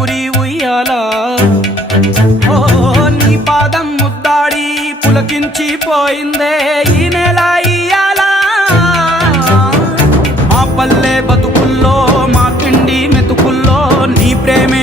ఊరి ఉయ్యాలా ఓ నీ పాదం ముద్దాడి పులకించిపోయిందే ఈ నెల ఇయ్యాలా మా పల్లె బతుకుల్లో మా కిండి మెతుకుల్లో నీ ప్రేమే